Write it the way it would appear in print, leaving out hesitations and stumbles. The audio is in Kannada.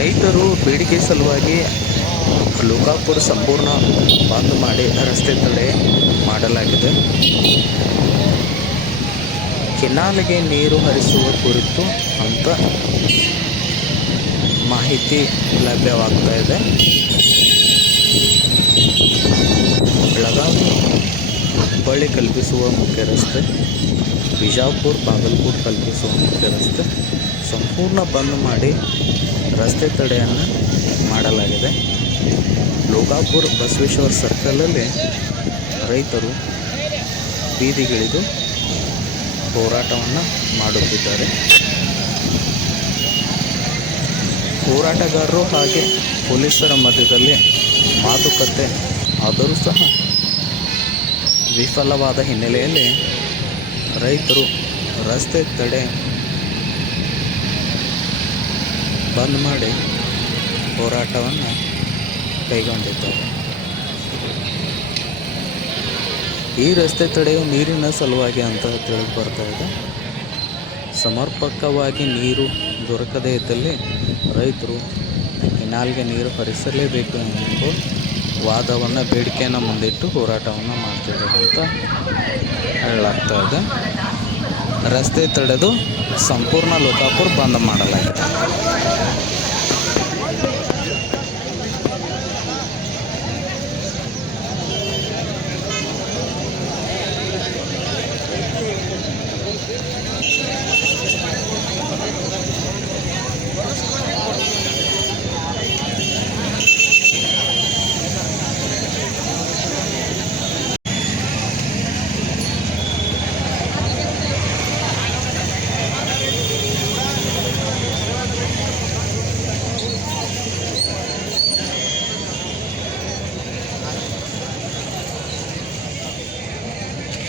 ರೈತರು ಬೇಡಿಕೆ ಸಲುವಾಗಿ ಲೋಕಾಪುರ ಸಂಪೂರ್ಣ ಬಂದ್ ಮಾಡಿ ರಸ್ತೆ ತಡೆ ಮಾಡಲಾಗಿದೆ. ಕೆನಾಲ್ಗೆ ನೀರು ಹರಿಸುವ ಕುರಿತು ಅಂತ ಮಾಹಿತಿ ಲಭ್ಯವಾಗ್ತಾ ಇದೆ. ಬೆಳಗಾವಿ ಹುಬ್ಬಳ್ಳಿ ಕಲ್ಪಿಸುವ ಮುಖ್ಯ ರಸ್ತೆ, ಬಿಜಾಪುರ ಬಾಗಲಕೋಟೆ ಕಲ್ಪಿಸುವ ಮುಖ್ಯ ರಸ್ತೆ ಸಂಪೂರ್ಣ ಬಂದ್ ಮಾಡಿ ರಸ್ತೆ ತಡೆಯನ್ನು ಮಾಡಲಾಗಿದೆ. ಲೋಕಾಪುರ ಬಸವೇಶ್ವರ ಸರ್ಕಲಲ್ಲಿ ರೈತರು ಬೀದಿಗಿಳಿದು ಹೋರಾಟವನ್ನು ಮಾಡುತ್ತಿದ್ದಾರೆ. ಹೋರಾಟಗಾರರು ಹಾಗೆ ಪೊಲೀಸರ ಮಧ್ಯದಲ್ಲಿ ಮಾತುಕತೆ ಆದರೂ ಸಹ ವಿಫಲವಾದ ಹಿನ್ನೆಲೆಯಲ್ಲಿ ರೈತರು ರಸ್ತೆ ತಡೆ ಬಂದ್ ಮಾಡಿ ಹೋರಾಟವನ್ನು ಕೈಗೊಂಡಿದ್ದಾರೆ. ಈ ರಸ್ತೆ ತಡೆಯು ನೀರಿನ ಸಲುವಾಗಿ ಅಂತ ತಿಳಿದು ಬರ್ತಾ ಇದೆ. ಸಮರ್ಪಕವಾಗಿ ನೀರು ದೊರಕದೇ ಇದ್ದಲ್ಲಿ ರೈತರು ಕೆನಾಲ್ಗೆ ನೀರು ಹರಿಸಲೇಬೇಕು ಎಂಬ ವಾದವನ್ನು ಬೇಡಿಕೆಯನ್ನು ಮುಂದಿಟ್ಟು ಹೋರಾಟವನ್ನು ಮಾಡ್ತಿದ್ದಾರೆ ಅಂತ ಹೇಳಲಾಗ್ತಾ ಇದೆ. ರಸ್ತೆ ತಡೆದು ಸಂಪೂರ್ಣ ಲೋಕಾಪುರ ಬಂದ್ ಮಾಡಲಾಗಿದೆ.